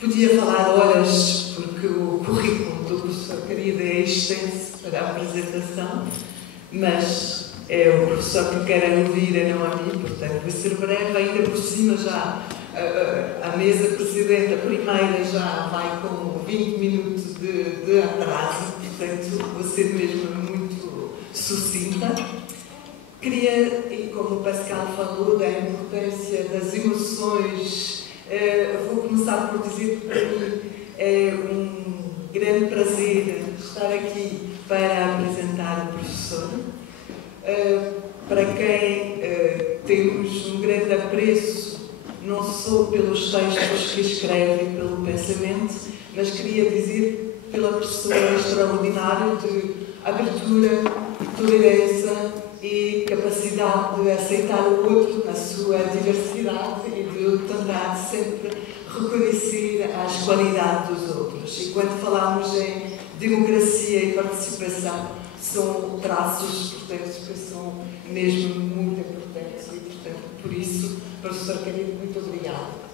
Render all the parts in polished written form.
Podia falar horas, porque o currículo do professor querido é extenso para a apresentação, mas é o professor que querem ouvir e não a mim, portanto vou ser breve. Ainda por cima já a mesa presidente, a primeira, já vai com 20 minutos de atraso, portanto vou ser mesmo muito sucinta. Queria, e como o Pascal falou da importância das emoções, vou começar por dizer que para mim é um grande prazer estar aqui para apresentar o professor, para quem temos um grande apreço, não só pelos textos que escreve e pelo pensamento, mas queria dizer pela pessoa extraordinária de abertura, tolerância e capacidade de aceitar o outro na sua diversidade e de tentar sempre reconhecer as qualidades dos outros. E quando falamos em democracia e participação, são traços, portanto, que são mesmo muito importantes e, portanto, por isso, professor querido, muito obrigada.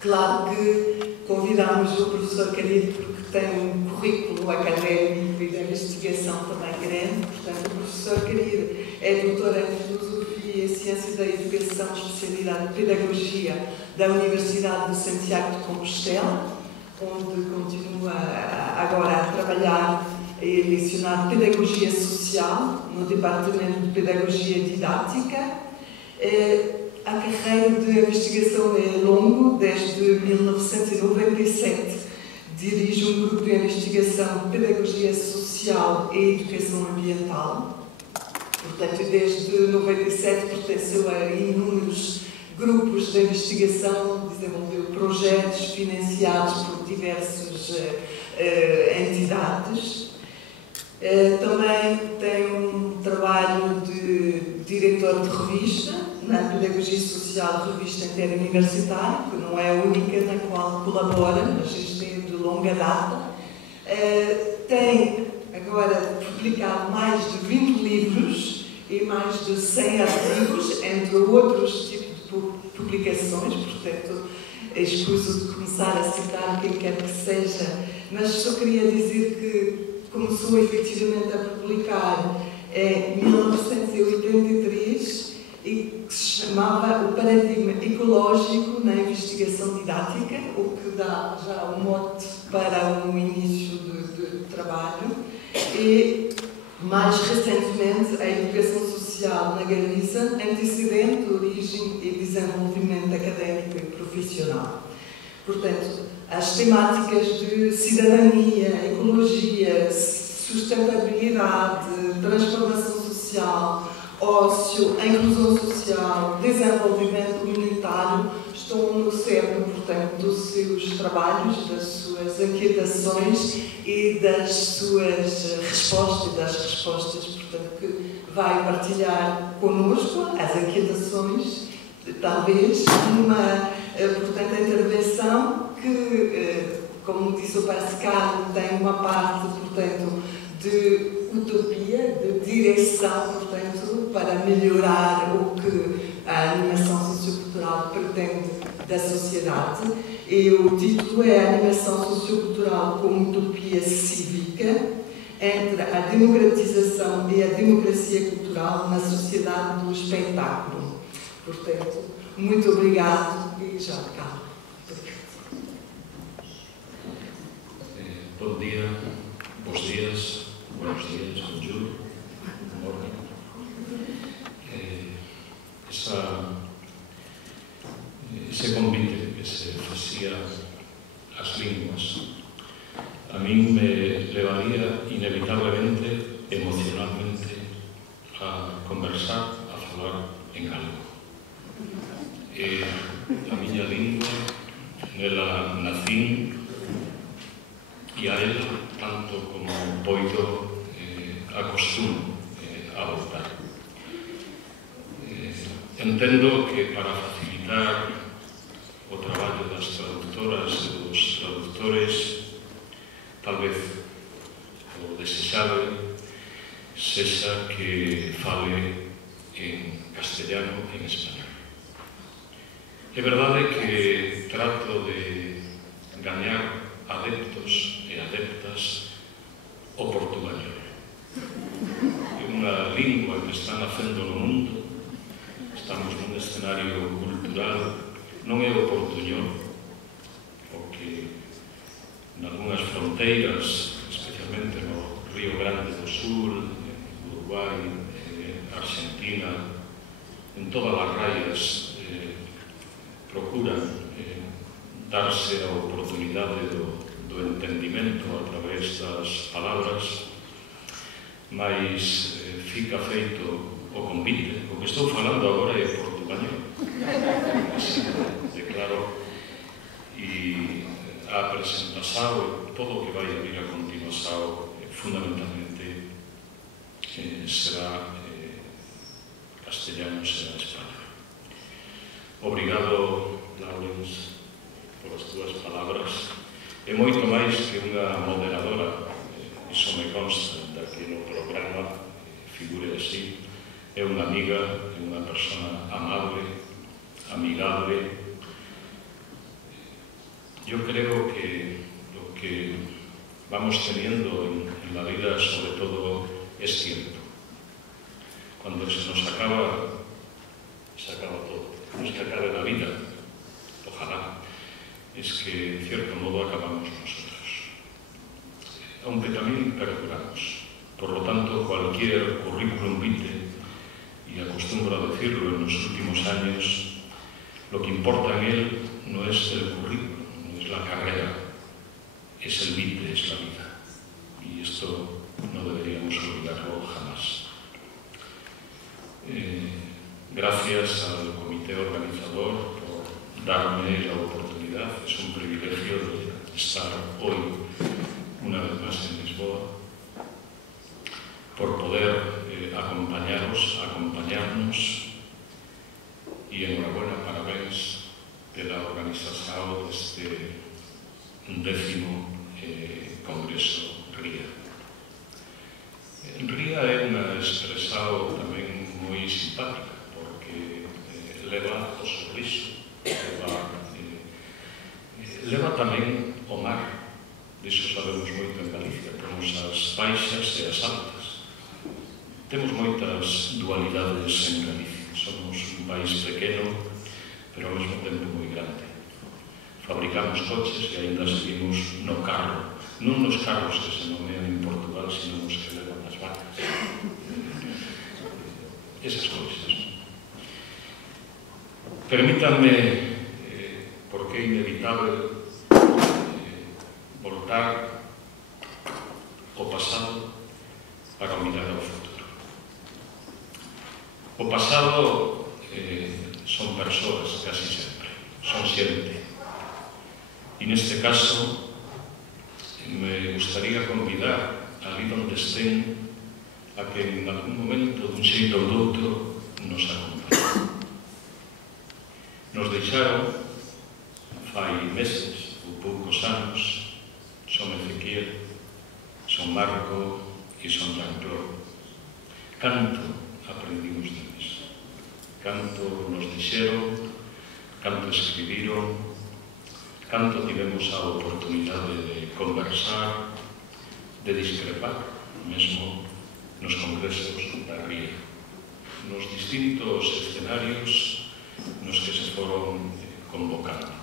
Claro que convidamos o professor querido porque tem um currículo académico e de investigação também grande. Portanto, o professor querido é doutor em Filosofia e Ciências da Educação, especialidade de Pedagogia da Universidade de Santiago de Compostela, onde continua agora a trabalhar e lecionar Pedagogia Social no Departamento de Pedagogia Didática. A carreira de investigação é longa, desde 1997. Dirige um grupo de investigação de Pedagogia Social e Educação Ambiental. Portanto, desde 1997 pertenceu a inúmeros grupos de investigação, desenvolveu projetos financiados por diversas entidades. Também tem um trabalho de diretor de revista, na Pedagogia Social, revista interuniversitária, que não é a única na qual colabora, mas isto é de longa data. Tem agora publicado mais de 20 livros e mais de 100 artigos, entre outros tipos de publicações, portanto, escuso de começar a citar quem quer que seja, mas só queria dizer que começou efetivamente a publicar em 1983 e que se chamava O Paradigma Ecológico na Investigação Didática, o que dá já um mote para um início de trabalho. E, mais recentemente, a Educação Social na Galiza, Antecedente, Origem e Desenvolvimento Académico e Profissional. Portanto, as temáticas de cidadania, ecologia, sustentabilidade, transformação social, ócio, inclusão social, desenvolvimento comunitário estão no cerne, portanto, dos seus trabalhos, das suas inquietações e das suas respostas, portanto, que vai partilhar connosco as inquietações, talvez, numa, portanto, intervenção que, como disse o Pascal, tem uma parte, portanto, de utopia, de direção, portanto, para melhorar o que a animação sociocultural pretende da sociedade. E o título é Animação Sociocultural como Utopia Cívica entre a democratização e a democracia cultural na sociedade do espetáculo. Portanto, muito obrigado e já acabo. Bom dia, bons dias, buenos días, bonjour, good morning. Ese convite que se facía ás linguas a min me levaría inevitablemente, emocionalmente, a conversar, a falar en galego. A miña lingua, nela nacín, e a ela, tanto como poido, acostumo a voltar. Entendo que para facilitar o traballo das traductoras e dos traductores, tal vez o desexável sexa que fale en castellano e en español. É verdade que trato de fronteiras, especialmente no Río Grande do Sul, Uruguai, Argentina, en todas as raias procuran darse a oportunidade do entendimento a través das palabras, mas fica feito o convite. O que estou falando agora é portugués, declaro, e a presentación, todo o que vai a vir a continuación, fundamentalmente será castellano, será español. Obrigado, Laurens, por as túas palabras. É moito máis que unha moderadora, iso me consta, que no programa figure así. É unha amiga, é unha persona amable, amigable. Yo creo que lo que vamos teniendo en la vida, sobre todo, es tiempo. Cuando se nos acaba todo. No es que acabe la vida, ojalá, es que en cierto modo acabamos nosotros. Aunque también perduramos. Por lo tanto, cualquier currículum vitae, y acostumbro a decirlo en los últimos años, lo que importa en él no es el currículum, no es la carrera, es el vitae, es la vida. Y esto no deberíamos olvidarlo jamás. Gracias al comité organizador por darme la oportunidad. Es un privilegio de estar hoy una vez más en Lisboa, por poder acompañarnos, y enhorabuena, parabéns pela organización deste 10º Congreso RIA. RIA é unha expresión tamén moi simpática, porque leva o sorriso, leva tamén o mar. Diso sabemos moito en Galicia, temos as baixas e as altas. Temos moitas dualidades en Galicia. Somos un país pequeno, pero ao mesmo tempo moi grande. Fabricamos coches e ainda seguimos no carro. Non nos carros que se nomean en Portugal, sino nos que levan as vacas. Esas cousas. Permítanme, porque é inevitable, voltar ao pasado para mirar ao futuro. O pasado son persoas, casi sempre, son xente. E neste caso, me gustaría convidar ali onde estén a que en algún momento, dun xeito ou doutro, nos acompañen. Nos deixaron, fai meses ou poucos anos, Son Ezequiel, Son Marco e Son Jean-Claude. Canto aprendimos deles. Canto nos dixeron, canto escribiron, canto tivemos a oportunidade de conversar, de discrepar, mesmo nos congresos da RIA, nos distintos escenarios nos que se foron convocando.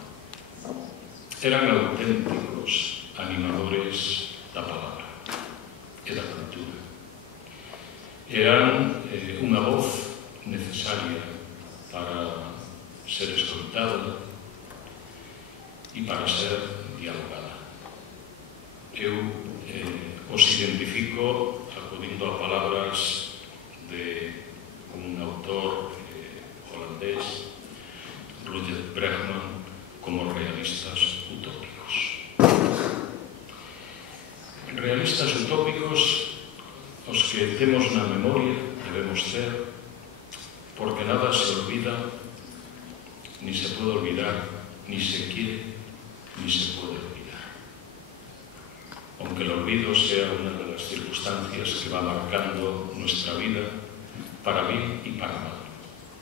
Eran auténticos animadores da palabra e da cultura. Eran unha voz necesaria para ser escoitada e para ser dialogada. Eu os identifico acudindo a palabras de un autor holandés, Rutger Bregman, como realistas utópicos. Realistas utópicos os que temos na memoria, debemos ter, porque nada se olvida, ni se puede olvidar, ni se quiere, ni se puede olvidar. Aunque el olvido sea una de las circunstancias que va marcando nuestra vida, para bien y para mal.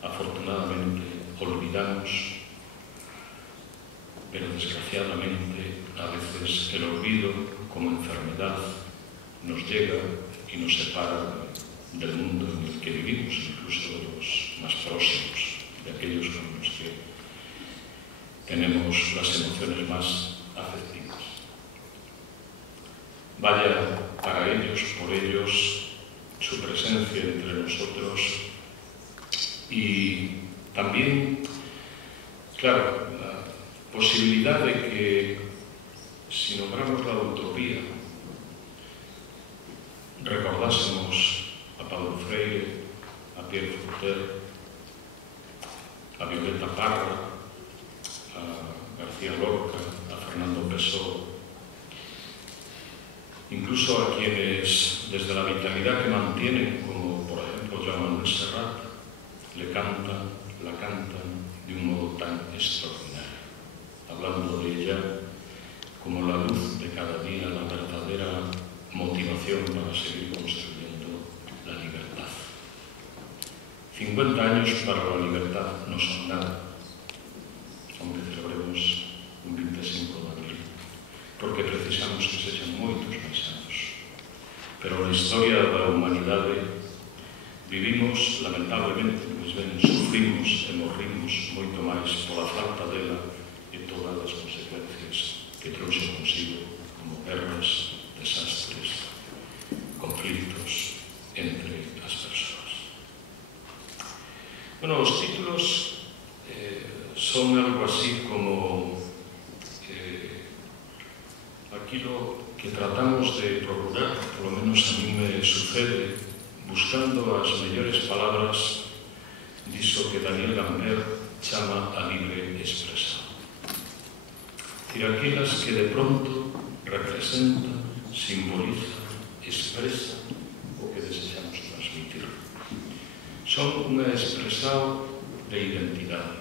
Afortunadamente olvidamos, pero desgraciadamente a veces el olvido como enfermedad nos llega y nos separa del mundo en el que vivimos, incluso de los más próximos, de aquellos con los que tenemos las emociones más afectivas. vaya para ellos, por ellos, su presencia entre nosotros y también, claro, la posibilidad de que, si nombramos la utopía, recordásemos a Paulo Freire, a Pierre Foucault, a Violeta Parra, a García Lorca, a Fernando Pessoa, incluso a quienes, desde la vitalidad que mantienen, como por ejemplo Joan Manuel Serrat, la cantan de un modo tan extraordinario, hablando de ella como la luz de cada día, la verdadera motivación para seguir construyendo la libertad. 50 años para la libertad no son nada, aunque celebremos un 25 de abril, porque precisamos que sexan moitos máis anos. Pero na historia da humanidade vivimos, lamentablemente, pois ben, sufrimos e morrimos moito máis pola falta dela e todas as consecuencias que trouxe consigo, como guerras, desastres, conflictos entre as persoas. Bueno, os títulos son algo así como aquilo que tratamos de procurar, por lo menos a mí me sucede, buscando as mellores palabras diso que Daniel Lambert chama a libre expresión. Aquelas que de pronto representan, simbolizan, expresan o que desexamos transmitir. Son unha expresión de identidade.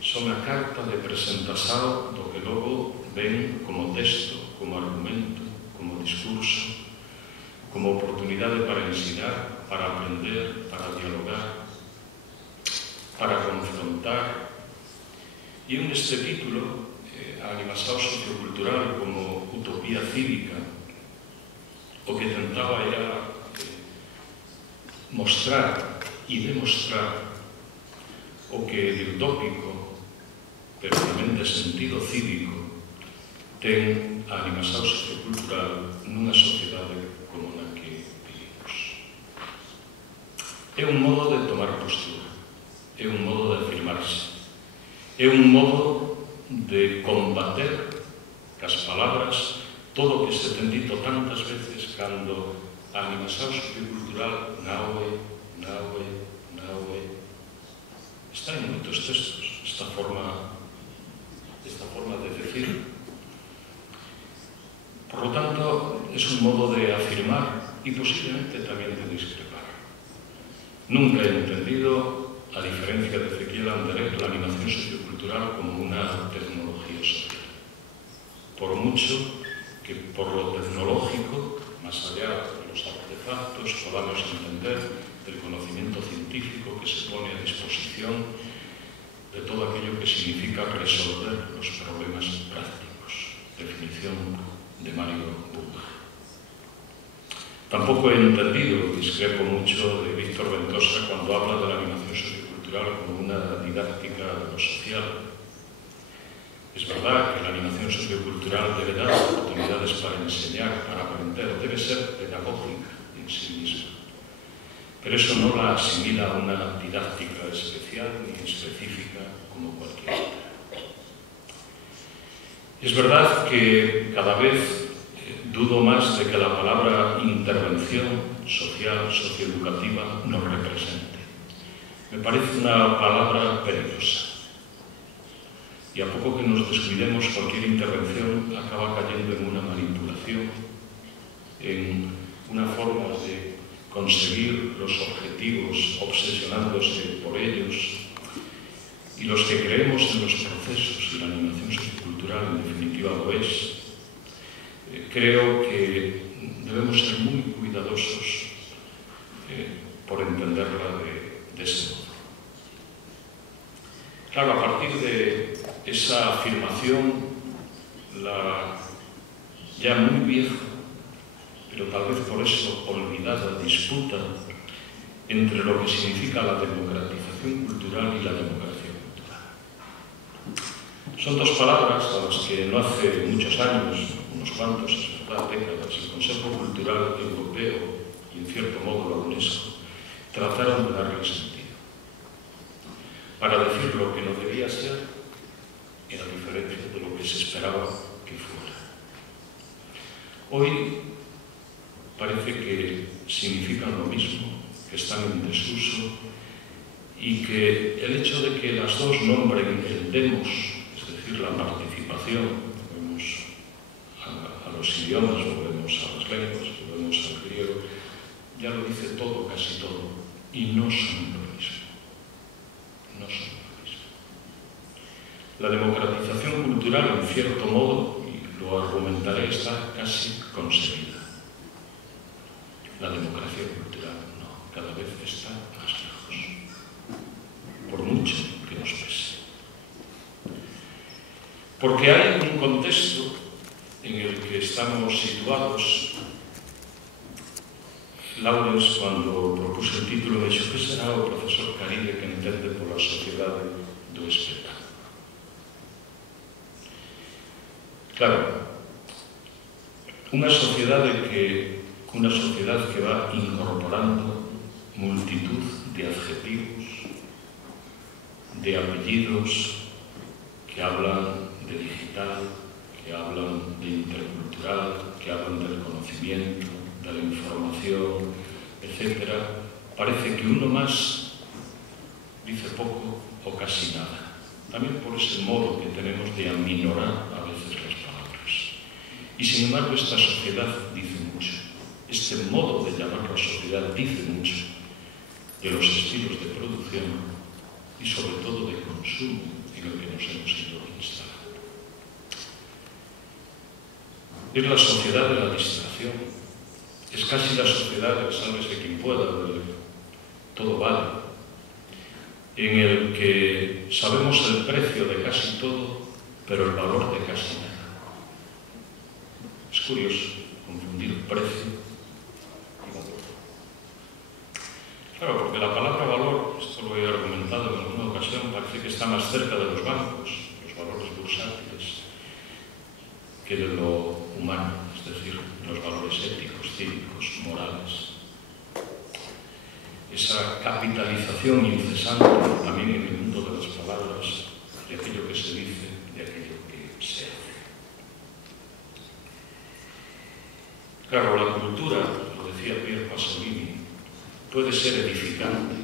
Son a carta de presentación do que logo ven como texto, como argumento, como discurso, como oportunidade para ensinar, para aprender, para dialogar, para confrontar. E neste título, a animación sociocultural como utopía cívica, o que tentaba era mostrar e demostrar o que de utópico, pero tamén de sentido cívico, ten a animación sociocultural nunha sociedade como na que vivimos. É un modo de tomar postura, é un modo de afirmarse, é un modo de combater cas palabras todo o que se ten dito tantas veces cando a animación sociocultural naue está en moitos textos esta forma de decir. Por lo tanto, es un modo de afirmar y posiblemente también de discrepar. Nunca he entendido, a diferencia de Ezequiel Anderek, la animación sociocultural como una tecnología social. Por mucho que por lo tecnológico, más allá de los artefactos, podamos entender del conocimiento científico que se pone a disposición de todo aquello que significa resolver los problemas prácticos. Definición de Mario Buch. Tampoco he entendido, discrepo mucho de Víctor Ventosa cuando habla de la animación sociocultural como una didáctica de lo social. Es verdad que la animación sociocultural debe dar oportunidades para enseñar, para aprender, debe ser pedagógica en sí misma. Pero eso no la asimila a una didáctica especial ni específica como cualquier otra. Es verdad que cada vez dudo más de que la palabra intervención social, socioeducativa, nos represente. Me parece una palabra peligrosa. Y a poco que nos descuidemos, cualquier intervención acaba cayendo en una manipulación, en una forma de conseguir los objetivos obsesionándose por ellos. Y los que creemos en los procesos y la animación sociocultural, en definitiva lo es, creo que debemos ser muy cuidadosos por entenderla de ese modo. Claro, a partir de esa afirmación, la ya muy vieja, pero tal vez por eso olvidada, disputa entre lo que significa la democratización cultural y la democracia cultural. Son dos palabras a las que no hace muchos años, unos cuantos, es verdad, décadas, el Consejo Cultural Europeo y, en cierto modo, la UNESCO, trataron de darle sentido. Para decir lo que no debía ser, era diferente de lo que se esperaba que fuera. Hoy parece que significan lo mismo, que están en desuso, y que el hecho de que las dos nombren el demos, es decir, la participación, volvemos a los idiomas, volvemos a las lenguas, volvemos al griego, ya lo dice todo, casi todo, y no son lo mismo. No son lo mismo. La democratización cultural, en cierto modo, y lo argumentaré, está casi conseguida. La democracia cultural no, cada vez está más lejos, por mucho que nos pese. Porque hay un contexto en el que estamos situados. Lawrence, cuando propuso el título, me dijo: ¿qué será o profesor Caride que entende por la sociedade do espectáculo? Claro, unha sociedade que va incorporando multitud de adjetivos, de apellidos que hablan de digital, que hablan de intercultural, que hablan del conocimiento, de la información, etc. Parece que uno más dice poco o casi nada. También por ese modo que tenemos de aminorar a veces las palabras. Y sin embargo esta sociedad dice mucho. Este modo de llamar la sociedad dice mucho de los estilos de producción y sobre todo de consumo en el que nos hemos ido instalando. Es la sociedad de la distracción. Es casi la sociedad del sálvese quien pueda, del todo vale, en el que sabemos el precio de casi todo, pero el valor de casi nada. Es curioso confundir precio y valor. Claro, porque la palabra valor, esto lo he argumentado en alguna ocasión, parece que está más cerca de los bancos, los valores bursátiles, que de lo humano, es decir, los valores éticos, cívicos, morales. Esa capitalización incesante también en el mundo de las palabras, de aquello que se dice, de aquello que se hace. Claro, la cultura, lo decía Pier Pasolini, puede ser edificante,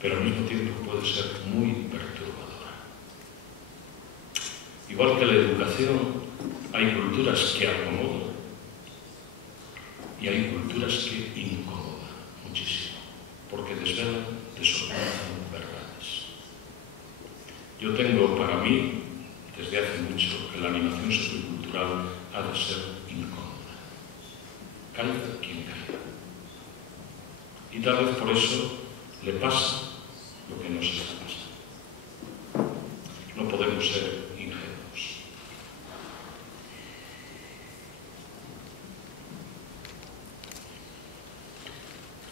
pero al mismo tiempo puede ser muy perturbadora. Igual que la educación, hay culturas que acomodan y hay culturas que incomodan muchísimo, porque desvelan, desorganizan verdades. Yo tengo para mí, desde hace mucho, que la animación sociocultural ha de ser incómoda. Caiga quien caiga. Y tal vez por eso le pasa lo que nos está pasando. No podemos ser ingenuos.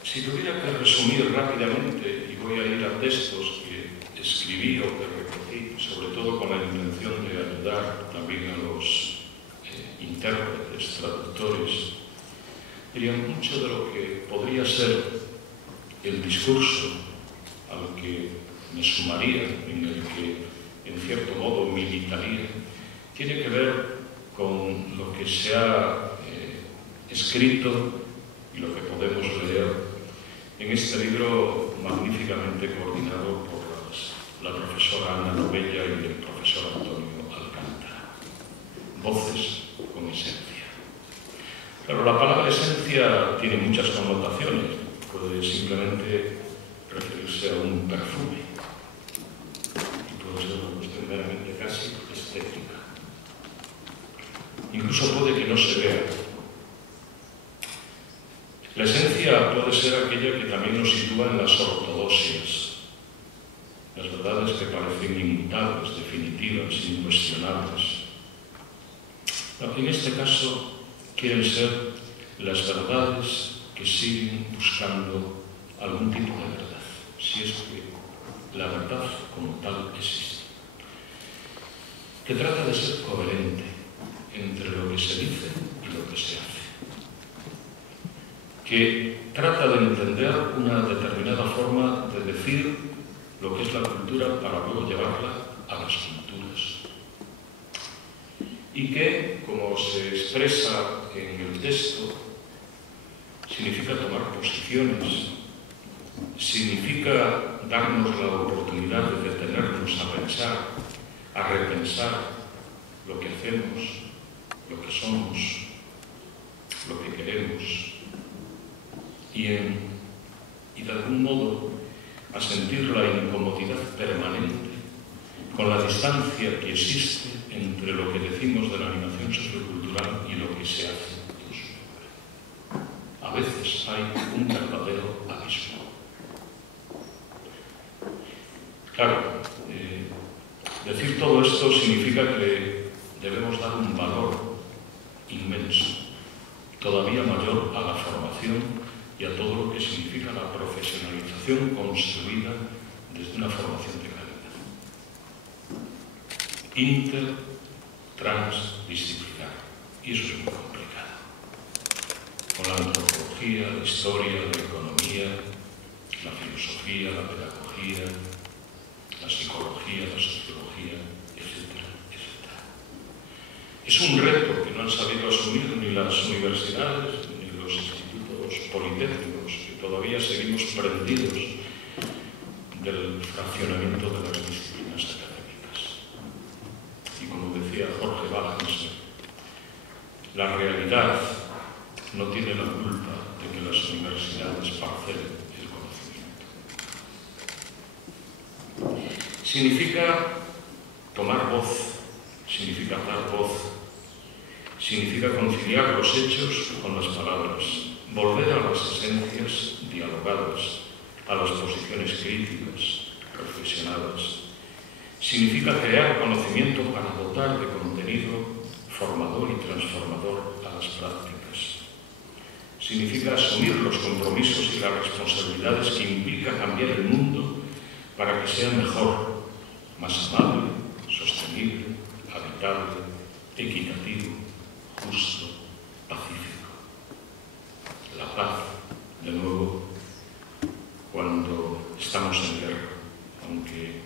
Si tuviera que resumir rápidamente, y voy a ir a textos que escribí o que recogí, sobre todo con la intención de ayudar también a los intérpretes, traductores, diría mucho de lo que podría ser el discurso al que me sumaría, en el que en cierto modo militaría, tiene que ver con lo que se ha escrito y lo que podemos leer en este libro magníficamente coordinado por la profesora Ana Novella y el profesor Antonio Alcántara. Voces con esencia. Pero la palabra esencia tiene muchas connotaciones. Puede simplemente referirse a un perfume y puede ser una cuestión meramente casi estética. Incluso puede que no se vea. La esencia puede ser aquella que también nos sitúa en las ortodoxias, las verdades que parecen inmutables, definitivas, incuestionables. En este caso quieren ser las verdades que siguen buscando algún tipo de verdad, si es que la verdad como tal existe. que trata de ser coherente entre lo que se dice y lo que se hace, que trata de entender una determinada forma de decir lo que es la cultura para luego llevarla a las culturas, y que, como se expresa en el texto, significa tomar posiciones, significa darnos la oportunidad de detenernos a pensar, a repensar lo que hacemos, lo que somos, lo que queremos, y de algún modo a sentir la incomodidad permanente con la distancia que existe entre lo que decimos de la animación sociocultural y lo que se hace en su nombre. A veces hay un verdadero abismo. Claro, decir todo esto significa que debemos dar un valor inmenso, todavía mayor a la formación y a todo lo que significa la profesionalización construida desde una formación de calidad. Inter, transdisciplinar. Y eso es muy complicado. Con la antropología, la historia, la economía, la filosofía, la pedagogía, la psicología, la sociología, etcétera, etcétera. Es un reto que no han sabido asumir ni las universidades ni los institutos politécnicos, que todavía seguimos prendidos del fraccionamiento de las disciplinas académicas. Y como decía Jorge Balans, la realidad no tiene la culpa de que las universidades parcelen el conocimiento. Significa tomar voz, significa dar voz, significa conciliar los hechos con las palabras, volver a las esencias dialogadas, a las posiciones críticas, reflexionadas. Significa crear conocimiento para dotar de contenido formador y transformador a las prácticas. Significa asumir los compromisos y las responsabilidades que implica cambiar el mundo para que sea mejor, más amable, sostenible, habitable, equitativo, justo, pacífico. La paz, de nuevo, cuando estamos en guerra, aunque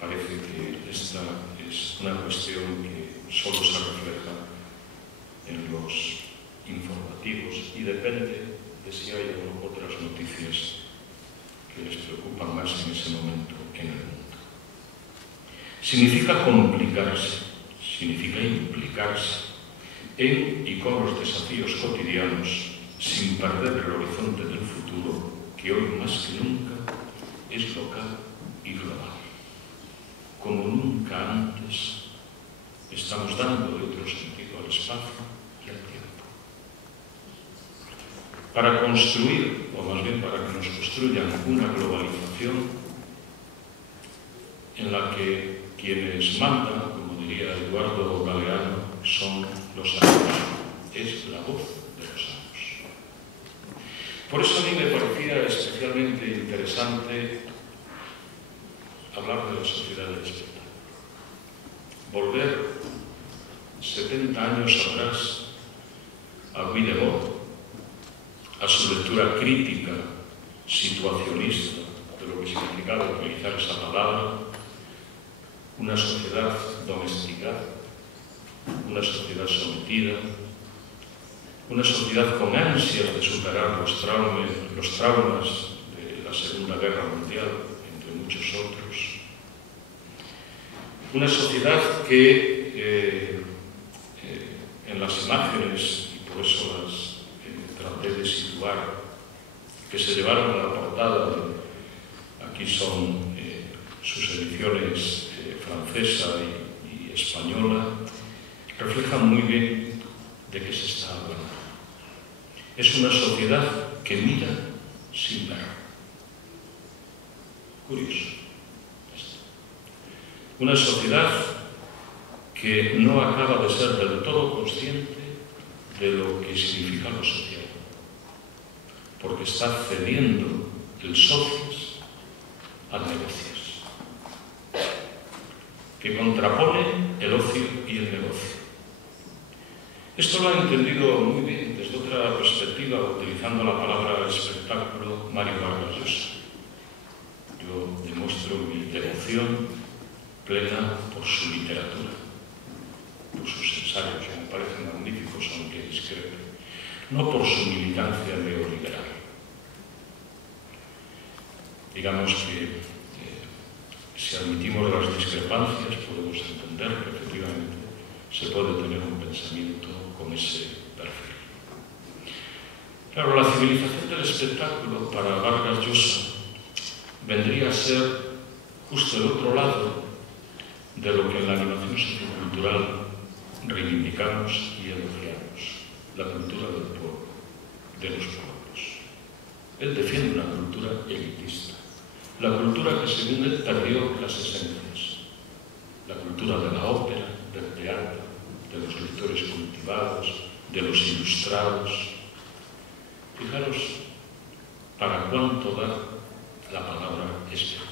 parece que esta es una cuestión que solo se refleja en los informativos y depende de si hay otras noticias que les preocupan más en ese momento en el mundo. Significa complicarse, significa implicarse en y con los desafíos cotidianos sin perder el horizonte del futuro, que hoy más que nunca es local y global. Como nunca antes estamos dando otro sentido al espacio y al tiempo. Para construir, o más bien para que nos construyan una globalización en la que quienes mandan, como diría Eduardo Galeano, son los amos. Es la voz de los amos. Por eso a mí me parecía especialmente interesante hablar de la sociedad del espectáculo. Volver 70 años atrás a Guy Debord, a su lectura crítica, situacionista, de lo que significaba utilizar esa palabra, una sociedad domesticada, una sociedad sometida, una sociedad con ansias de superar los traumas de la Segunda Guerra Mundial, entre muchos otros. Una sociedad que en las imágenes, y por eso las traté de situar, que se llevaron a la portada, aquí son sus ediciones francesa y española, reflejan muy bien de qué se está hablando. Es una sociedad que mira sin ver. Curioso. Una sociedad que no acaba de ser del todo consciente de lo que significa lo social, porque está cediendo el socios a negocios, que contrapone el ocio y el negocio. Esto lo ha entendido muy bien desde otra perspectiva, utilizando la palabra espectáculo, Mario Vargas Llosa. Yo demuestro mi devoción plena por su literatura, por sus ensayos, que me parecen magníficos, aunque discrepen, no por su militancia neoliberal. Digamos que si admitimos las discrepancias, podemos entender que efectivamente se puede tener un pensamiento con ese perfil. Claro, la civilización del espectáculo para Vargas Llosa vendría a ser justo el otro lado de lo que en la animación sociocultural reivindicamos y elogiamos, la cultura del pueblo, de los pueblos. Él defiende una cultura elitista, la cultura que según él perdió las esencias, la cultura de la ópera, del teatro, de los lectores cultivados, de los ilustrados. Fijaros para cuánto da la palabra espectáculo.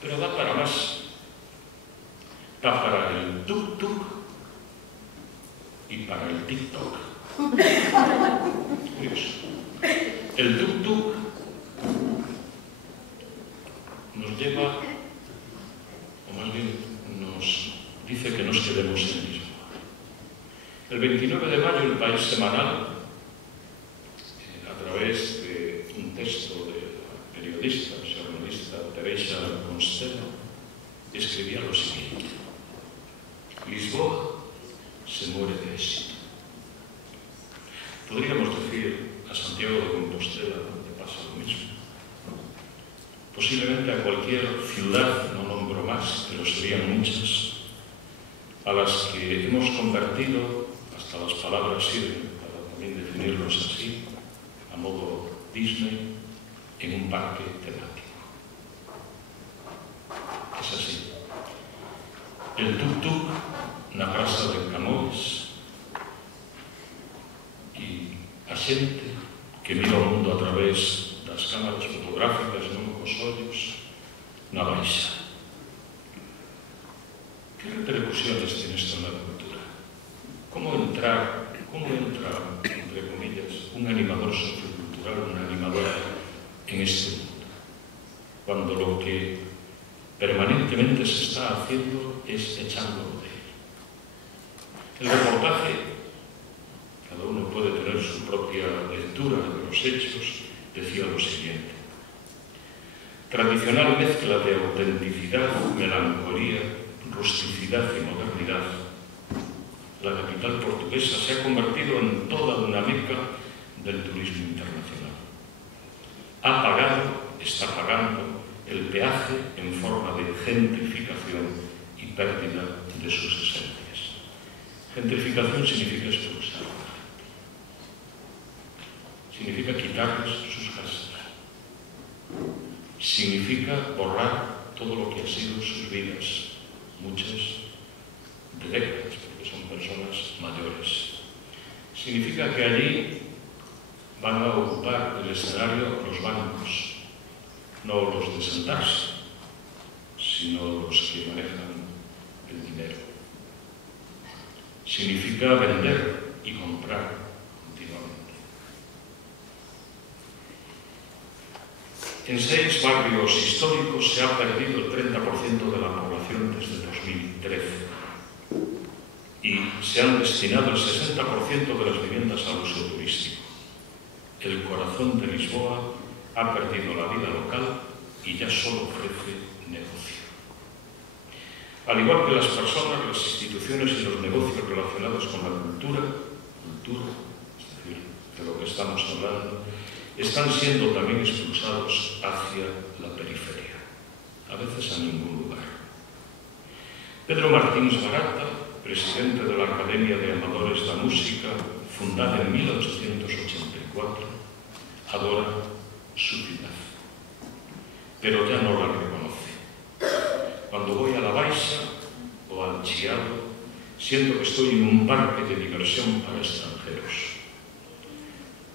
Pero da para más. Da para el tuk-tuk y para el TikTok. Curioso. El tuk-tuk nos lleva, o más bien nos dice que nos quedemos en Lisboa. El 29 de mayo, El País Semanal, a través de un texto de la periodista, jornalista Teresa Constela, escribía lo siguiente: Lisboa se muere de éxito. Podríamos decir a Santiago de Compostela que pasa lo mismo. Posiblemente a cualquier ciudad, no nombro más, pero serían muchas, a las que hemos convertido, hasta las palabras sirven para también definirlos así, a modo Disney, en un parque temático. Es así. El tuk-tuk na Praza de Camões e a xente que mira o mundo a través das cámaras fotográficas non cos ollos na Baixa. Que repercusiones tiene isto na cultura? Como entra, entre comillas, un animador sociocultural, una animadora en este mundo? Cuando lo que permanentemente se está haciendo es echándolo de él. El reportaje, cada uno puede tener su propia lectura de los hechos, decía lo siguiente: tradicional mezcla de autenticidad, melancolía, rusticidad y modernidad, la capital portuguesa se ha convertido en toda una meca del turismo internacional. Ha pagado, está pagando, el peaje en forma de gentrificación y pérdida de sus esencias. Gentrificación significa expulsar, significa quitarles sus casas, significa borrar todo lo que ha sido sus vidas, muchas de décadas, porque son personas mayores. Significa que allí van a ocupar el escenario los bancos, no los de sentarse, sino los que manejan el dinero. Significa vender y comprar continuamente. En 6 barrios históricos se ha perdido el 30% de la población desde 2013 y se han destinado el 60% de las viviendas al uso turístico. El corazón de Lisboa ha perdido la vida local y ya solo ofrece negocio. Al igual que las personas, las instituciones y los negocios relacionados con la cultura, es decir, de lo que estamos hablando, están siendo también expulsados hacia la periferia, a veces a ningún lugar. Pedro Martins Barata, presidente de la Academia de Amadores da Música, fundada en 1884, adora su ciudad, pero ya no la reconoce. Cuando voy a la Baixa o al Chiado, siento que estoy en un parque de diversión para extranjeros.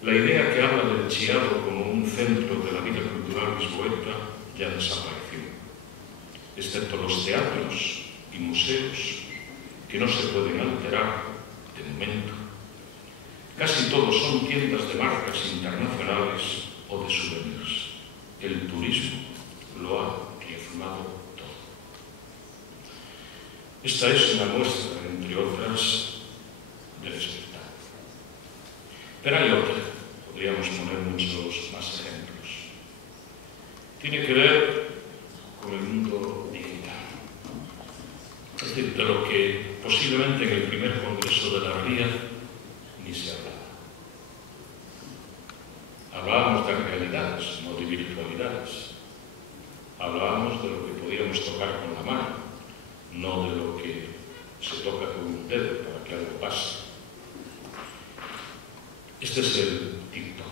La idea que habla del Chiado como un centro de la vida cultural lisboeta ya desapareció, excepto los teatros y museos que no se pueden alterar de momento. Casi todos son tiendas de marcas internacionales o de souvenirs. El turismo lo ha diezmado todo. Esta es una muestra, entre otras, del espectáculo. Pero hay otra, podríamos poner muchos más ejemplos. Tiene que ver con el mundo digital. Es decir, de lo que posiblemente en el primer congreso de la RIA ni se hablaba. Hablábamos de realidades, no de virtualidades. Hablábamos de lo que podíamos tocar con la mano, no de lo que se toca con un dedo para que algo pase. Este es el TikTok.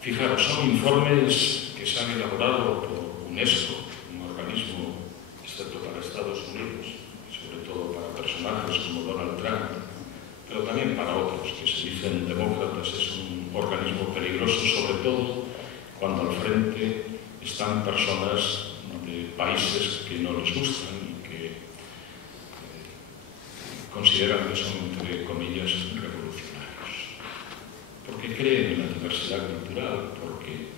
Fijaros, son informes que se han elaborado por UNESCO, un organismo, excepto para Estados Unidos, y sobre todo para personajes como Donald Trump, pero también para otros que se dicen demócratas. Es un organismo peligroso, sobre todo cuando al frente están personas de países que no les gustan y que consideran que son, entre comillas, revolucionarios. Porque creen en la diversidad cultural, porque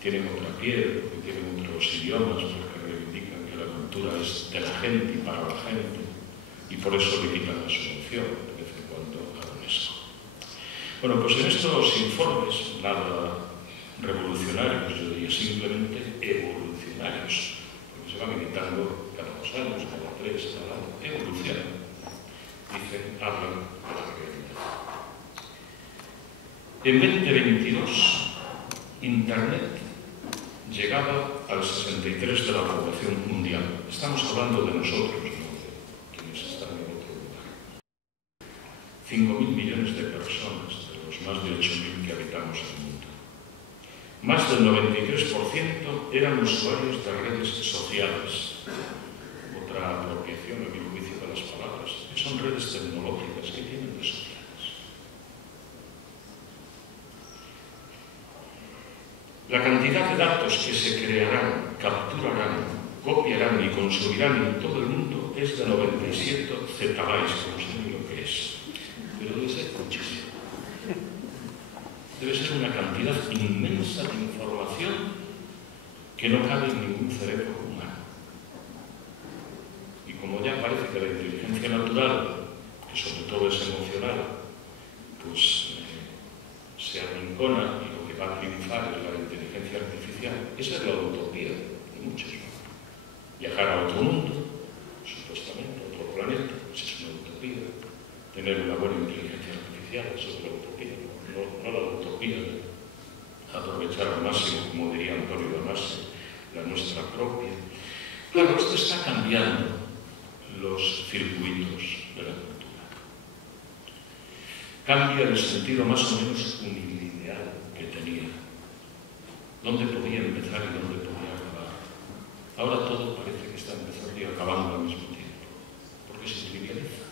tienen otra piel, porque tienen otros idiomas, porque reivindican que la cultura es de la gente y para la gente, y por eso le quitan la subvención de vez en cuando a UNESCO. Bueno, pues en estos informes, nada revolucionarios, yo diría simplemente evolucionarios, porque se van editando cada 2 años, cada 3, cada año, evolucionan. Dicen, hablan de la realidad. En 2022, Internet llegaba al 63% de la población mundial. Estamos hablando de nosotros, no de quienes están en otro lugar. 5.000 millones de personas, de los más de 8.000 que habitamos el mundo. Más del 93% eran usuarios de redes sociales. Otra apropiación, a mi juicio, de las palabras, que son redes tecnológicas que tienen de sociales. La cantidad de datos que se crearán, capturarán, copiarán y consumirán en todo el mundo es de 97 zettabytes, que no sé ni lo que es, pero debe ser muchísimo. Debe ser una cantidad inmensa de información que no cabe en ningún cerebro humano. Y como ya parece que la inteligencia natural, que sobre todo es emocional, pues se arrincona y lo que va a triunfar es la inteligencia artificial, esa es la utopía de muchos. Viajar a otro mundo, supuestamente, a otro planeta, esa es una utopía. Tener una buena inteligencia artificial, esa es la utopía. No la utopía de aprovechar al máximo, como diría Antonio Damasio, la nuestra propia. Claro, esto está cambiando los circuitos de la cultura. Cambia el sentido más o menos unilineal que tenía. ¿Dónde podía empezar y dónde podía acabar? Ahora todo parece que está empezando y acabando al mismo tiempo. Porque se trivializa,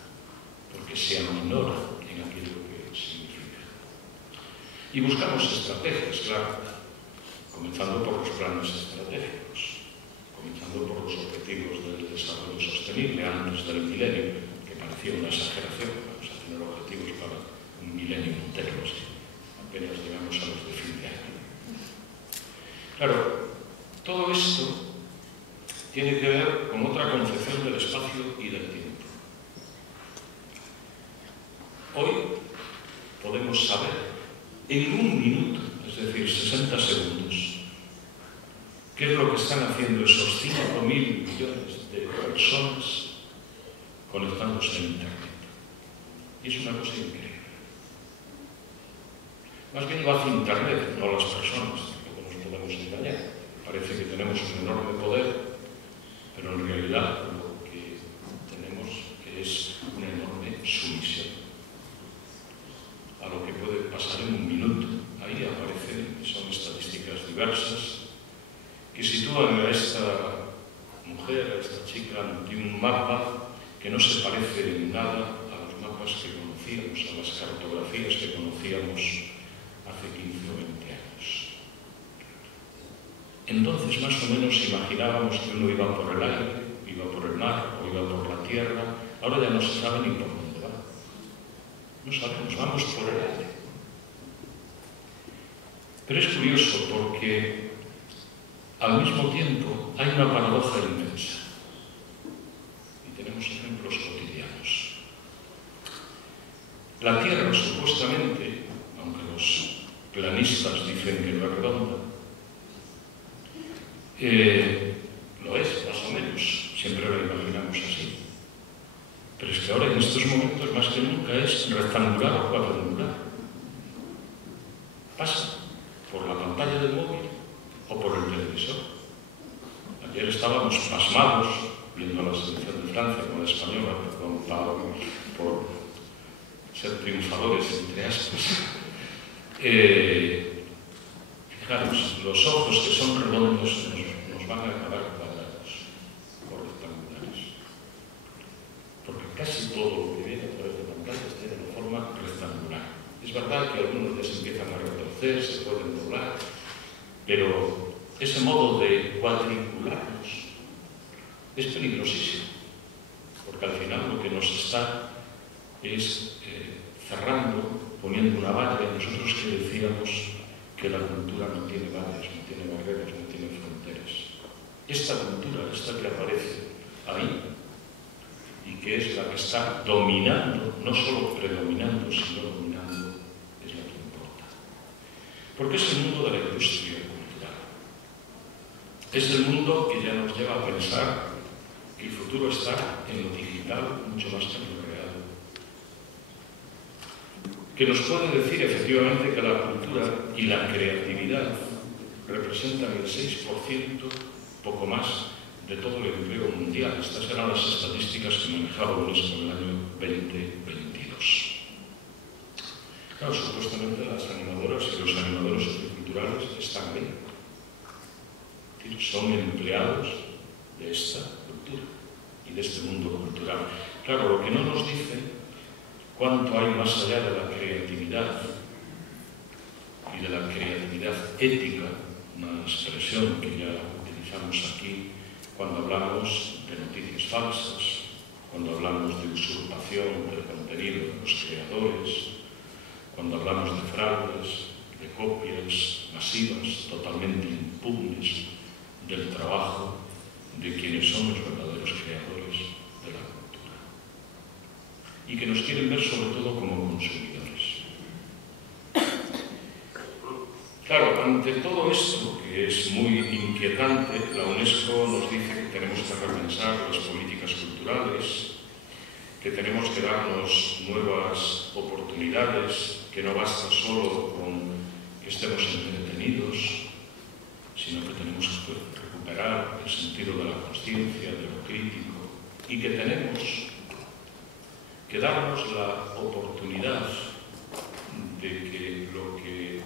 porque se aminora en aquello que significa. Y buscamos estrategias, claro, comenzando por los planes estratégicos, comenzando por los objetivos del desarrollo sostenible antes del milenio, que parecía una exageración. Vamos a tener objetivos para un milenio entero, así. Apenas llegamos a los de fin de año. Claro, todo esto tiene que ver con otra concepción del espacio y del tiempo. Hoy podemos saber en un minuto, es decir, 60 segundos, qué es lo que están haciendo esos 5.000 millones de personas conectándose a Internet. Y es una cosa increíble. Más bien lo hace Internet, no las personas, que nos podemos engañar. Parece que tenemos un enorme poder, pero en realidad lo que tenemos es una enorme sumisión a lo que puede pasar en un minuto. Ahí aparecen, son estadísticas diversas, que sitúan a esta mujer, a esta chica, ante un mapa que no se parece en nada a los mapas que conocíamos, a las cartografías que conocíamos hace 15 o 20 años. entonces más o menos imaginábamos que uno iba por el aire, iba por el mar o iba por la tierra. Ahora ya no se sabe ni por dónde va. No sabemos, vamos por el aire. Pero es curioso porque al mismo tiempo hay una paradoja inmensa. Y tenemos ejemplos cotidianos. La Tierra, supuestamente, aunque los planistas dicen que no es redonda, lo es, más o menos. Siempre lo imaginamos así. Pero es que ahora, en estos momentos, más que nunca, es rectangular o cuadrangular. Pasa por la pantalla del móvil o por el televisor. Ayer estábamos pasmados viendo la selección de Francia con la española, por ser triunfadores entre aspas. Fijaros, los ojos que son redondos nos van a acabar cuadrados o rectangulares. Porque casi todo lo que viene a través de pantallas tiene una forma rectangular. Es verdad que algunos ya se empiezan a retorcer, se pueden doblar, pero ese modo de cuadricularnos es peligrosísimo, porque al final lo que nos está es cerrando, poniendo una valla. Nosotros que decíamos que la cultura no tiene vallas, no tiene barreras, no tiene fronteras. Esta cultura, esta que aparece ahí, y que es la que está dominando, no solo predominando, sino dominando, es la que importa. Porque es el mundo de la industria cultural. Es el mundo que ya nos lleva a pensar que el futuro está en lo digital mucho más que en lo real. Que nos puede decir efectivamente que la cultura y la creatividad representan el 6%, poco más, de todo el empleo mundial. Estas eran las estadísticas que manejaba UNESCO en el año 2022. Claro, supuestamente las animadoras y los animadores socioculturales están ahí. Son empleados de esta cultura y de este mundo cultural. Claro, lo que no nos dice cuánto hay más allá de la creatividad y de la creatividad ética, una expresión que ya utilizamos aquí cuando hablamos de noticias falsas, cuando hablamos de usurpación del contenido de los creadores, cuando hablamos de fraudes, de copias masivas, totalmente impugnes del trabajo de quienes son los verdaderos creadores de la cultura. Y que nos quieren ver sobre todo como consumidores. Claro, ante todo esto, que es muy inquietante, la UNESCO nos dice que tenemos que repensar las políticas culturales, que tenemos que darnos nuevas oportunidades, que no basta solo con que estemos entretenidos, sino que tenemos que recuperar el sentido de la conciencia, de lo crítico, y que tenemos que darnos la oportunidad de que lo que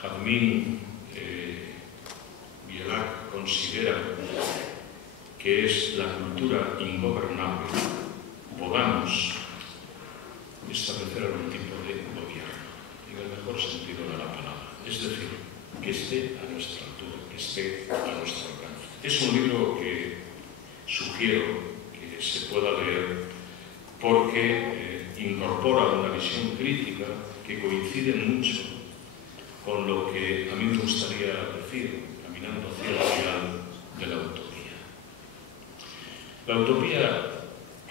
Jazmín Bielac considera que es la cultura ingobernable, podamos establecer algún tipo de gobierno, en el mejor sentido de la palabra. Es decir, que esté a nuestra altura, que esté a nuestro alcance. Es un libro que sugiero que se pueda leer porque incorpora una visión crítica que coincide mucho con lo que a mí me gustaría decir, caminando hacia el final de la utopía. La utopía,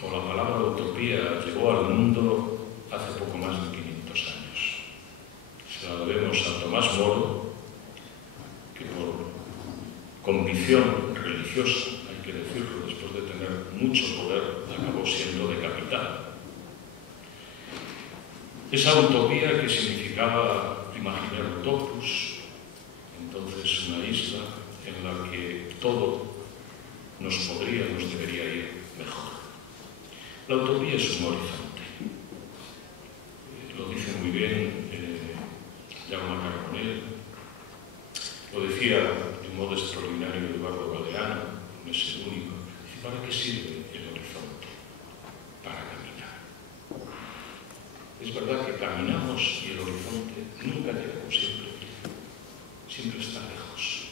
o la palabra utopía, llegó al mundo hace poco más de 500 años. Se la debemos a Tomás Moro, que por convicción religiosa, hay que decirlo, después de tener mucho poder, acabó siendo decapitado. Esa utopía que significaba imaginar utopus, entonces una isla en la que todo nos debería ir mejor. La utopía es un horizonte. Lo dice muy bien Jaume Carbonell, lo decía de un modo extraordinario Eduardo Galeano, no es el único. Dice, ¿para qué sirve el horizonte? Para caminar. Es verdad que caminamos y el horizonte nunca llegamos, siempre está lejos.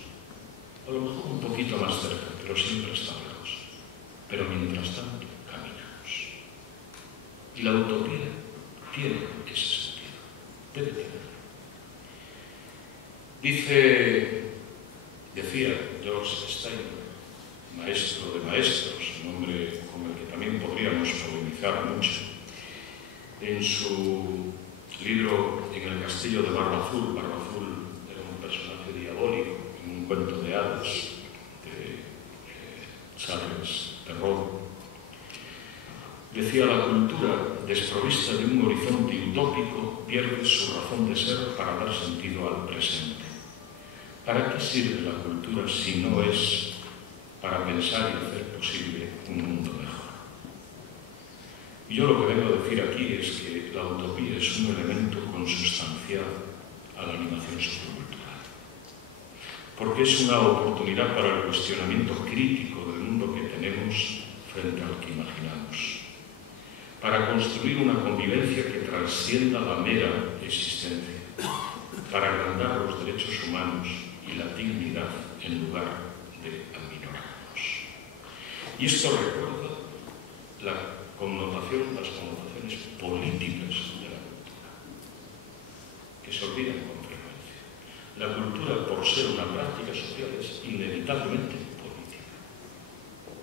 Y la utopía tiene ese sentido, debe tener. Decía George Steiner, maestro de maestros, un hombre con el que también podríamos polemizar mucho, en su libro En el castillo de Barba Azul. Barba Azul era un personaje diabólico en un cuento de hadas de Charles Perrault. Decía: la cultura desprovista de un horizonte utópico pierde su razón de ser para dar sentido al presente. ¿Para qué sirve la cultura si no es para pensar y hacer posible un mundo mejor? Y yo lo que vengo a decir aquí es que la utopía es un elemento consustancial a la animación sociocultural, porque es una oportunidad para el cuestionamiento crítico del mundo que tenemos frente al que imaginamos, para construir una convivencia que trascienda la mera existencia, para agrandar los derechos humanos y la dignidad en lugar de aminorarlos. Y esto recuerda las connotaciones políticas de la cultura, que se olvidan con frecuencia. La cultura, por ser una práctica social, es inevitablemente política,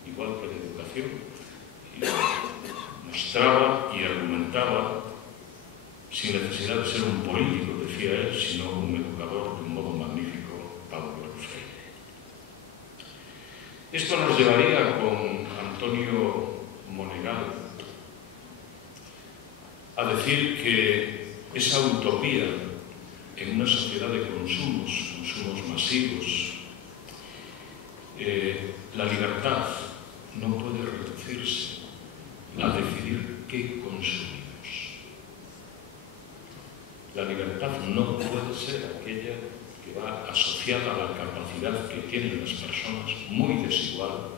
igual que la educación. Mostraba y argumentaba, sin necesidad de ser un político, decía él, sino un educador de un modo magnífico, Pablo Freire. Esto nos llevaría con Antonio Monegal a decir que esa utopía en una sociedad de consumos masivos, la libertad no puede reducirse a decidir qué consumimos. La libertad no puede ser aquella que va asociada a la capacidad que tienen las personas, muy desigual,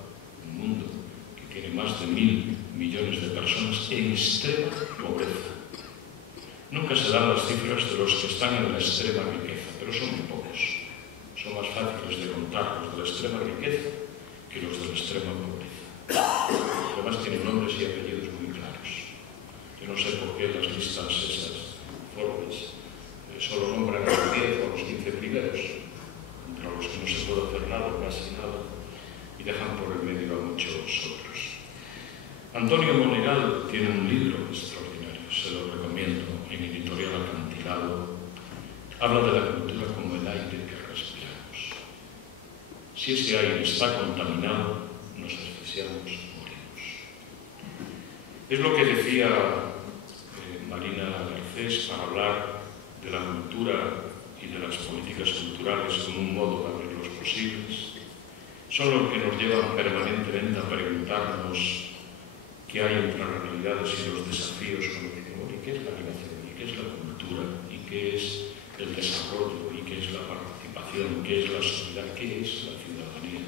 un mundo que tiene más de 1.000 millones de personas en extrema pobreza. Nunca se dan las cifras de los que están en la extrema riqueza, pero son muy pocos. Son más fáciles de contar los de la extrema riqueza que los de la extrema pobreza. Además tienen nombres y apellidos muy claros. Yo no sé por qué las listas esas Forbes solo nombran a los 10 o a los 15 primeros, entre los que no se puede hacer nada, casi nada, y dejan por el medio a muchos otros. Antonio Monegal tiene un libro extraordinario, se lo recomiendo, en Editorial Acantilado. Habla de la cultura como el aire que respiramos. Si ese aire está contaminado, nos asfixiamos, morimos. Es lo que decía Marina Garcés para hablar de la cultura y de las políticas culturales como un modo de abrirlos posibles. Son los que nos llevan permanentemente a preguntarnos qué hay entre las realidades y los desafíos con los que decimos, ¿y qué es la animación? ¿Y qué es la cultura? ¿Y qué es el desarrollo? ¿Y qué es la participación? ¿Qué es la sociedad? ¿Qué es la ciudadanía?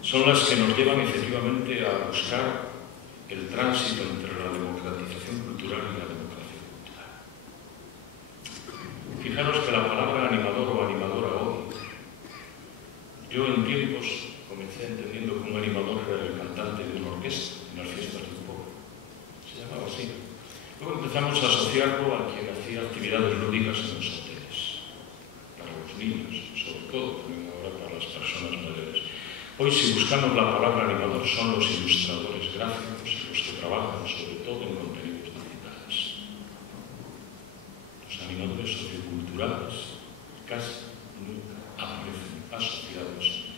Son las que nos llevan efectivamente a buscar el tránsito entre la democratización cultural y la democracia cultural. Fijaros que la palabra animador o animadora hoy, yo en tiempos comencé entendiendo que un animador era el cantante de una orquesta en las fiestas de un pueblo. Se llamaba así. Luego empezamos a asociarlo a quien hacía actividades lúdicas en los hoteles, para los niños, sobre todo, también ahora para las personas mayores. Hoy, si buscamos la palabra animador, son los ilustradores gráficos y los que trabajan sobre todo en contenidos digitales. Los animadores socioculturales casi nunca aparecen asociados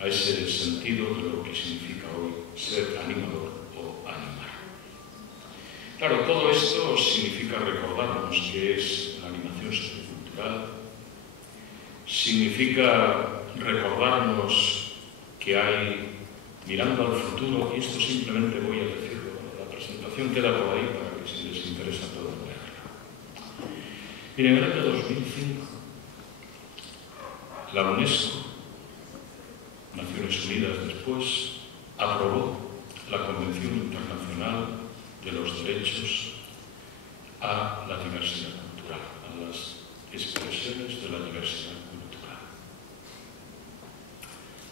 a ese sentido de lo que significa hoy ser animador o animar. Claro, todo esto significa recordarnos que es la animación sociocultural, significa recordarnos que hay, mirando al futuro, y esto simplemente voy a decirlo, la presentación queda por ahí para que si les interesa puedan leerla. Miren, en el año 2005, la UNESCO, Naciones Unidas después, aprobó la Convención Internacional de los Derechos a la Diversidad Cultural, a las expresiones de la diversidad cultural.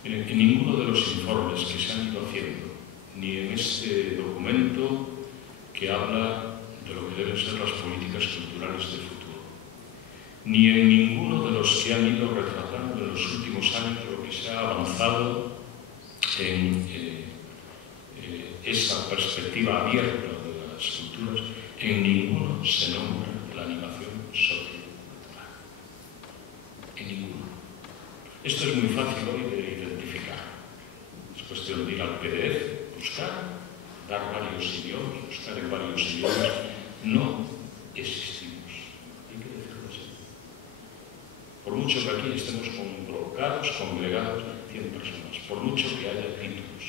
Miren, en ninguno de los informes que se han ido haciendo ni en este documento que habla de lo que deben ser las políticas culturales del futuro, ni en ninguno de los que han ido retratando en los últimos años lo que se ha avanzado en esa perspectiva abierta de las culturas. En ninguno se nombra la animación sociocultural. En ninguno. Esto es muy fácil hoy de identificar. Es cuestión de ir al PDF, buscar, dar varios idiomas, buscar en varios idiomas. No existimos. Hay que decirlo así. Por mucho que aquí estemos congregados 100 personas, por mucho que haya títulos.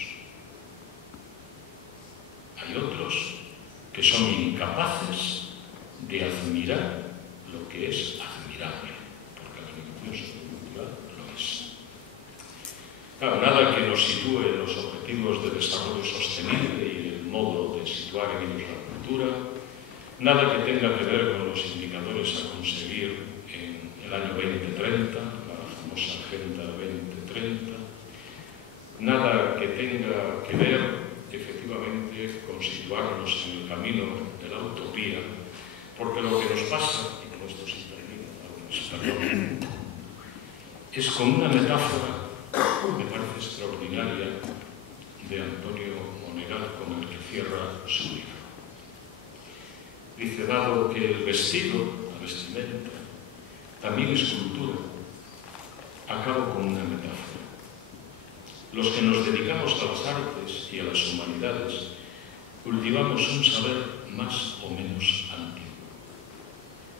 Hay otros que son incapaces de admirar lo que es admirable, porque la animación sociocultural lo es. Claro, nada que nos sitúe en los objetivos de desarrollo sostenible y el modo de situar en ellos la cultura, nada que tenga que ver con los indicadores a conseguir en el año 2030, la famosa Agenda 2030, nada que tenga que ver efectivamente con situarnos en el camino de la utopía, porque lo que nos pasa, y con esto se termina, es con una metáfora, me parece extraordinaria, de Antonio Monegal, con el que cierra su libro. Dice, dado que el vestido, la vestimenta, también es cultura, acabo con una metáfora. Los que nos dedicamos a las artes y a las humanidades cultivamos un saber más o menos antiguo,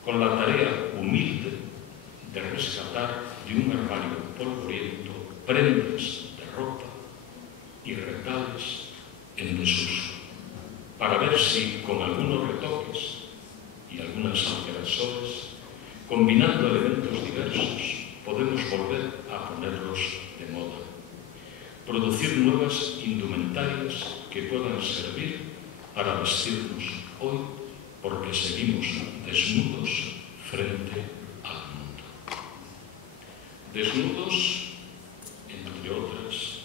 con la tarea humilde de rescatar de un armario polvoriento prendas de ropa y retales en desuso, para ver si con algunos retoques y algunas alteraciones, combinando elementos diversos, podemos volver a ponerlos de moda. Producir nuevas indumentarias que puedan servir para vestirnos hoy, porque seguimos desnudos frente al mundo. Desnudos, entre otras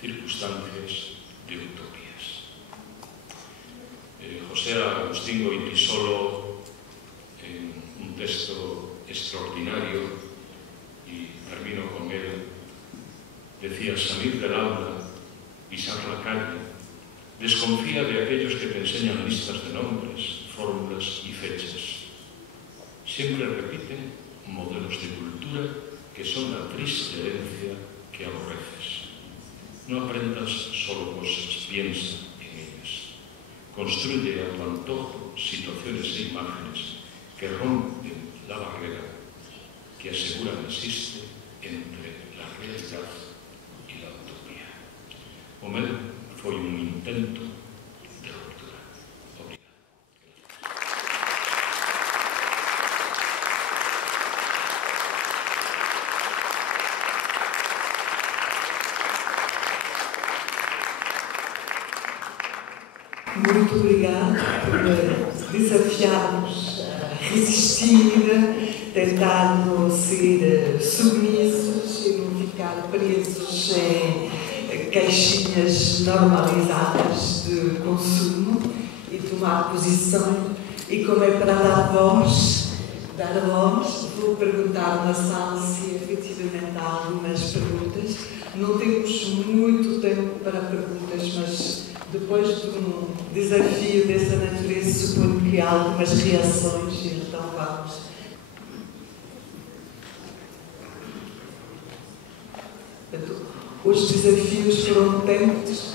circunstancias de utopías. José Agustín Goytisolo, en un texto extraordinario, y termino con él, decía, salir del aula, pisar la calle, desconfía de aquellos que te enseñan listas de nombres, fórmulas y fechas. Siempre repiten modelos de cultura que son la triste herencia que aborreces. No aprendas solo cosas, piensa en ellas. Construye a tu antojo situaciones e imágenes que rompen la barrera que aseguran existe entre la realidad y la utopía. Homero foi un intento de ruptura. Obrigado. Muito obrigada por desafiar-nos a resistir, tentar não ser submissos e não ficar presos em caixinhas normalizadas de consumo e tomar posição. E como é para dar voz, vou perguntar na sala se efetivamente há algumas perguntas. Não temos muito tempo para perguntas, mas depois de um desafio dessa natureza, suponho que há algumas reações, então vamos. Os desafios foram tantos.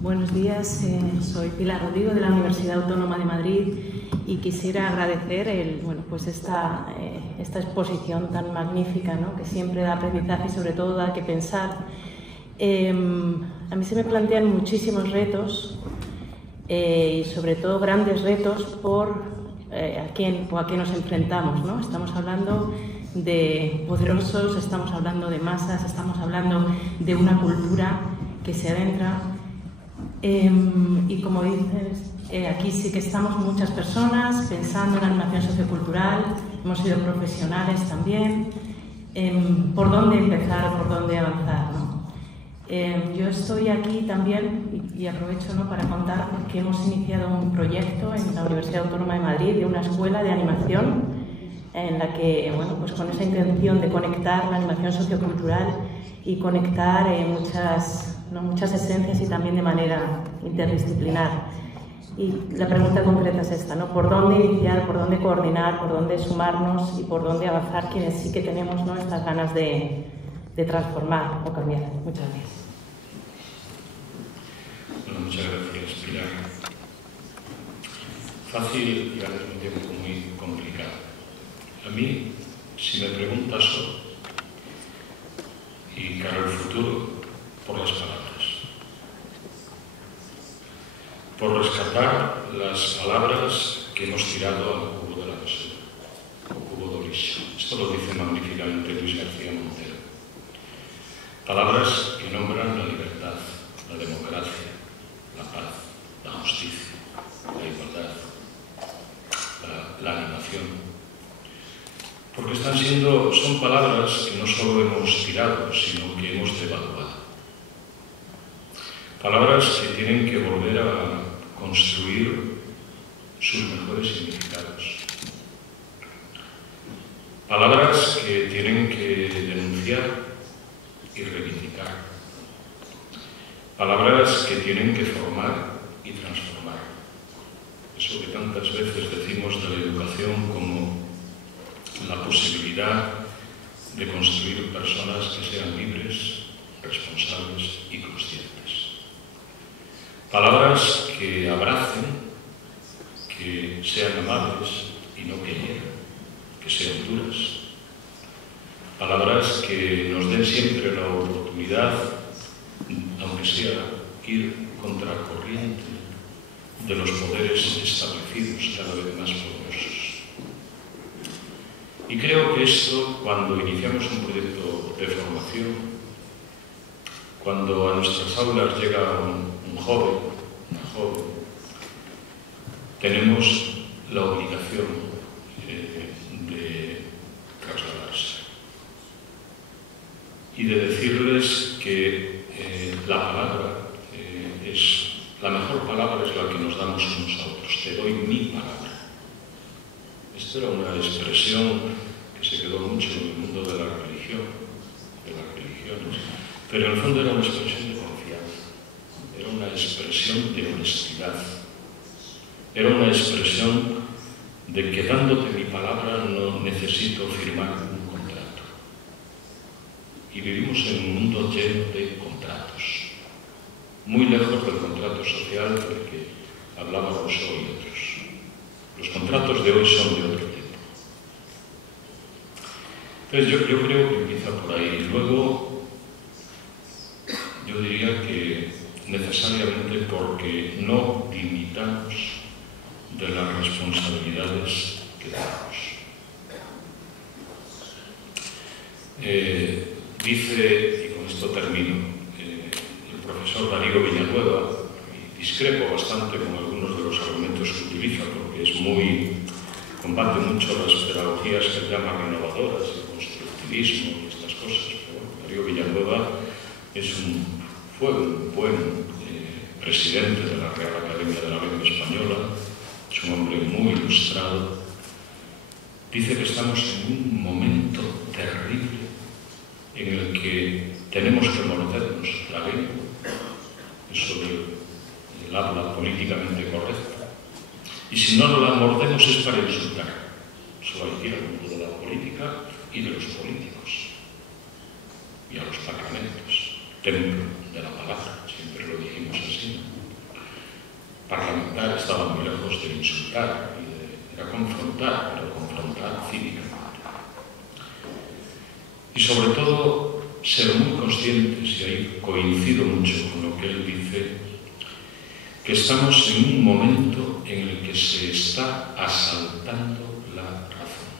Buenos días, soy Pilar Rodrigo de la Universidad Autónoma de Madrid y quisiera agradecer esta exposición tan magnífica, ¿no?, que siempre da aprendizaje y sobre todo da que pensar. A mí se me plantean muchísimos retos y sobre todo grandes retos por a quién nos enfrentamos, ¿no? Estamos hablando de poderosos, estamos hablando de masas, estamos hablando de una cultura que se adentra. Y como dices, Aquí sí que estamos muchas personas pensando en animación sociocultural, hemos sido profesionales también, por dónde empezar o por dónde avanzar, ¿no? Yo estoy aquí también y aprovecho, ¿no?, para contar que hemos iniciado un proyecto en la Universidad Autónoma de Madrid de una escuela de animación en la que, bueno, pues con esa intención de conectar la animación sociocultural y conectar muchas esencias y también de manera interdisciplinar. Y la pregunta concreta es esta, ¿no? ¿Por dónde iniciar, por dónde coordinar, por dónde sumarnos y por dónde avanzar quienes sí que tenemos, ¿no?, estas ganas de transformar o cambiar? Muchas gracias. Bueno, muchas gracias, Pilar. Fácil y al mismo tiempo muy complicado. A mí, si me preguntas hoy, y cara al futuro, por las palabras. Por rescatar las palabras que hemos tirado al cubo de la basura, o cubo de lixo. Esto lo dice magníficamente Luis García Montero. Palabras que nombran la libertad, la democracia, la paz, la justicia, la igualdad, la animación. Porque son palabras que no solo hemos tirado, sino que hemos devaluado. Palabras que tienen que volver a construir sus mejores significados. Palabras que tienen que denunciar y reivindicar. Palabras que tienen que formar y transformar. Eso que tantas veces decimos de la educación como la posibilidad de construir personas que sean libres, responsables y conscientes. Palabras que abracen, que sean amables y no que hieran, que sean duras. Palabras que nos den siempre la oportunidad, aunque sea ir contracorriente de los poderes establecidos cada vez más poderosos. Y creo que esto, cuando iniciamos un proyecto de formación, cuando a nuestras aulas llega un joven, una joven, tenemos la obligación de trasladarse y de decirles que la palabra la mejor palabra es la que nos damos unos a otros. Te doy mi palabra. Esto era una expresión que se quedó mucho en el mundo de la religión, de las religiones, pero en el fondo era una expresión de confianza, era una expresión de honestidad, era una expresión de que dándote mi palabra no necesito firmar un contrato. Y vivimos en un mundo lleno de contratos, muy lejos del contrato social del que hablaba Rousseau y otros. Los contratos de hoy son de otro tipo. Entonces yo creo que empieza por ahí. Luego, yo diría que necesariamente porque no limitamos de las responsabilidades que tenemos. Dice, y con esto termino, el profesor Darío Villanueva, y discrepo bastante con algunos de los argumentos que utiliza, porque combate mucho las pedagogías que llama renovadoras, el constructivismo y estas cosas. Pero Darío Villanueva fue un buen presidente de la Real Academia de la Lengua Española, es un hombre muy ilustrado. Dice que estamos en un momento terrible en el que tenemos que mordernos la lengua, eso del habla políticamente correcta, y si no la mordemos es para insultar. Eso hay que ir al mundo de la política y de los políticos y a los parlamentos, templo de la palabra, siempre lo dijimos así. Parlamentar estaba muy lejos de insultar y de confrontar, pero confrontar cívicamente. Y sobre todo, ser muy conscientes, y ahí coincido mucho con lo que él dice, que estamos en un momento en el que se está asaltando la razón.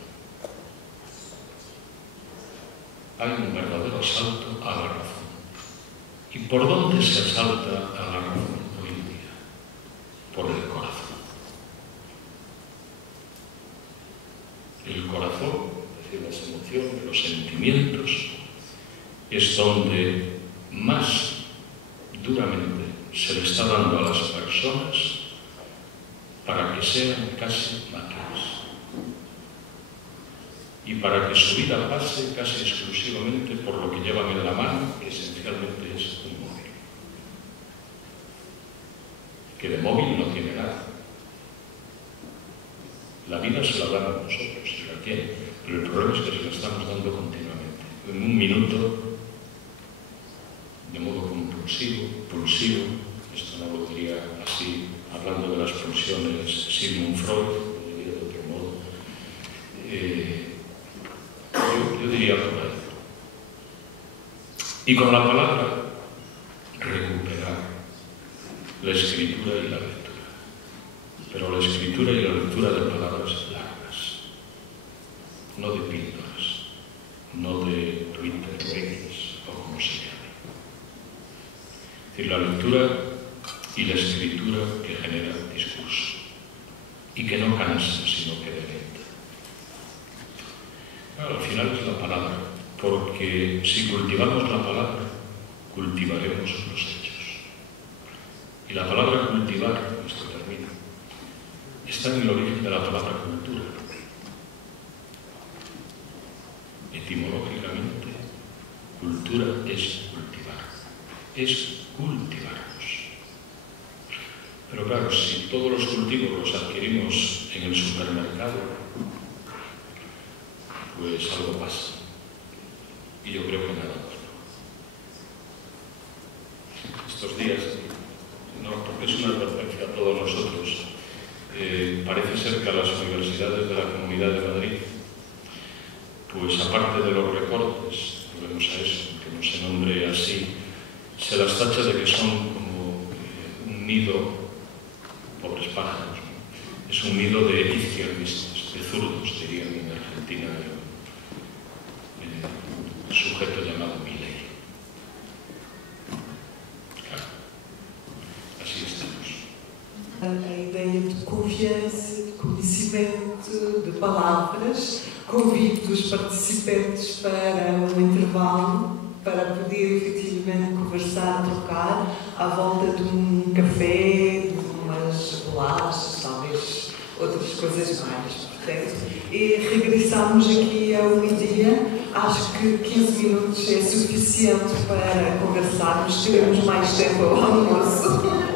Hay un verdadero asalto a la razón. ¿Y por dónde se asalta a la razón hoy en día? Por el corazón. de las emociones, de los sentimientos, es donde más duramente se le está dando a las personas para que sean casi máquinas y para que su vida pase casi exclusivamente por lo que llevan en la mano, que esencialmente es un móvil. Que de móvil no tiene nada. La vida se la dan a nosotros, si la tienen, pero el problema es que se la estamos dando continuamente. En un minuto, de modo pulsivo, esto no lo diría así, hablando de las pulsiones Sigmund Freud, lo diría de otro modo, yo diría por ahí. Y con la palabra, recuperar la escritura y la lectura. Pero la escritura y la lectura de palabras largas, no de píldoras, no de Twitter, X o como se llame. Es decir, la lectura y la escritura que genera discurso y que no cansa, sino que deleita. Al final es la palabra, porque si cultivamos la palabra, cultivaremos los hechos. Y la palabra cultivar, esto termina, está en el origen de la palabra cultura. Etimológicamente, cultura es cultivar, es cultivarnos. Pero claro, si todos los cultivos los adquirimos en el supermercado, pues algo pasa. Y yo creo que nada bueno. Estos días, no, porque es una advertencia a todos nosotros, parece ser que a las universidades de la Comunidad de Madrid, pues aparte de los recortes, volvemos a eso, que no se nombre así, se las tacha de que son como un nido, pobres pájaros, ¿no? Es un nido de izquierdistas, de zurdos, dirían en Argentina, el sujeto llamado Milei. Claro, así estamos. A ideia de confiança, de conhecimento, de palavras. Convido os participantes para um intervalo, para poder efetivamente conversar, trocar, à volta de um café, de umas bolachas, talvez outras coisas mais. Portanto, e regressamos aqui ao meio-dia. Acho que 15 minutos é suficiente para conversarmos. Teremos mais tempo ao almoço.